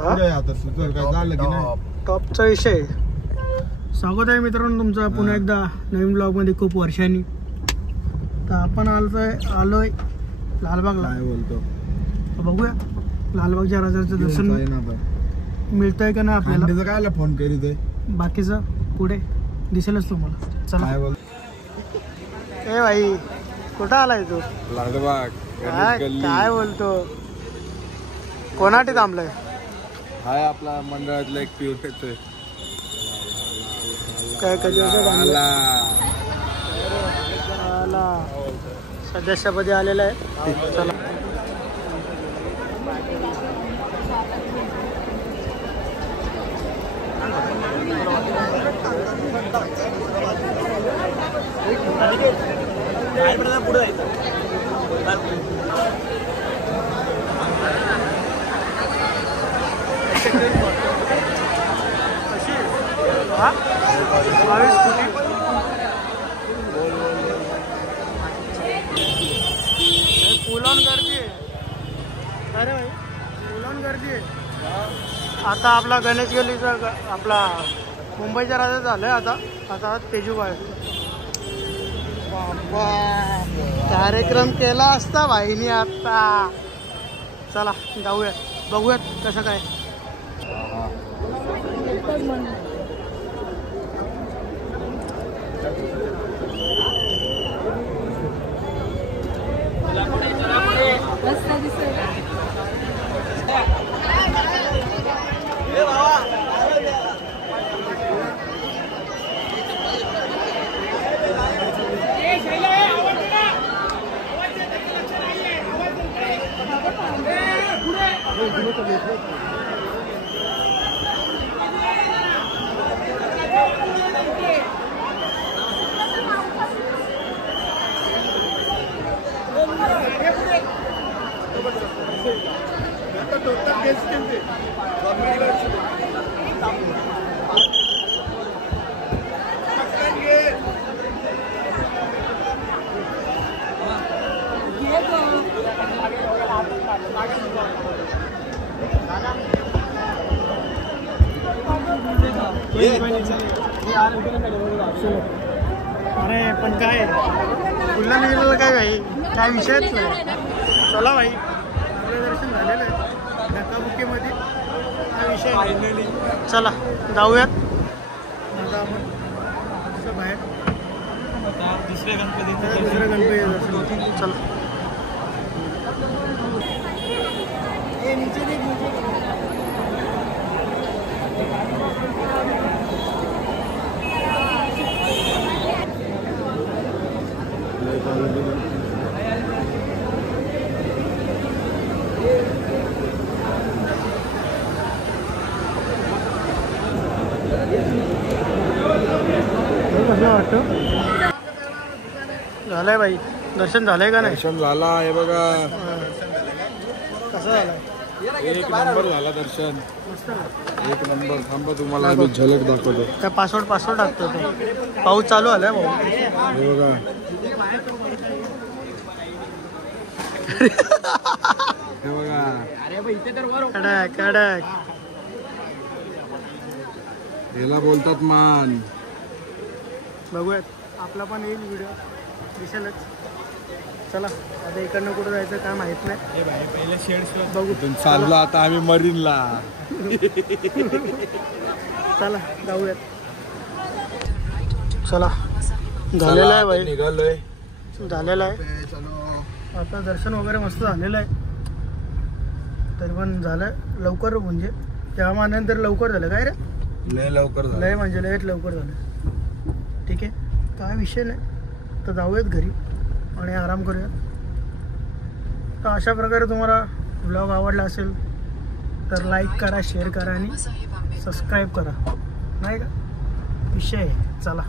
पुढे आता सुचल काय झालं की नाही. टॉपचा विषय. स्वागत आहे मित्रांनो तुमचं पुन्हा एकदा नवीन ब्लॉग मध्ये खूप वर्षांनी. तर आपण आलोय लालबागला. काय बोलतो बघूया लालबागच्या राजाचं दर्शन मिळतंय का नाही आपल्याला. कायला फोन करीत आहे बाकीचं पुढे दिसेलच तुम्हाला. चला काय बोल. ए भाई कुठं आलाय तू. लालबाग काय बोलतो. कोणासाठी थांबलाय. हाय आपला मंडळातला एक पिऊ फेकतोय. काय कधी सदस्यपदी आलेला आहे. चला पुढे फुलान गर्दी आहे. अरे भाई फुलान गर्दी आहे. आता आपला गणेश गल्लीचा आपला मुंबईच्या राजा झालंय. आता तेजू आहे. कार्यक्रम केला असता भाईनी आता. चला जाऊयात बघूयात कसं काय. अरे पण काय फुलला निघालेलं काय भाई काय विषयच नाही. चला भाई आपलं दर्शन झालेलं आहे धक्काबुक्कीमध्ये. हा विषय फायनली. चला जाऊयात आता आपण असं बाहेर दुसऱ्या गणपती दर्शन. चला झालंय भाई दर्शन झालंय का नाही. दर्शन झाला हे बघा. कसं झालं. एक नंबर झाला दर्शन. एक नंबर. थांबा तुम्हाला आम्ही झलक दाखवतो. काय पासवर्ड टाकतो तो. पाऊस चालू आलाय भाऊ. हे बघा हे बघा कडक याला बोलतात मान. बघूयात आपला पण येईल व्हिडिओ दिसेलच. चला आता इकडनं कुठं जायचं काय माहित नाही. पहिले शेड्सला बघू. चाललो आता आम्ही मरीनला. चला जाऊयात. चला झालेलं आहे भाई. निघालोय. झालेलं आहे. आता दर्शन वगैरे मस्त झालेलं आहे. तरी पण झालं लवकर म्हणजे त्या मानानंतर लवकर झालं काय रे. लय लवकर झालं. लय म्हणजे लयच लवकर झालं. ठीक आहे काय विषय नाही. तर जाऊयात घरी आणि आराम करूयात. तर अशा प्रकारे तुम्हाला ब्लॉग आवडला असेल तर लाईक करा, शेअर करा आणि सबस्क्राईब करा. नाही का विषय. चला.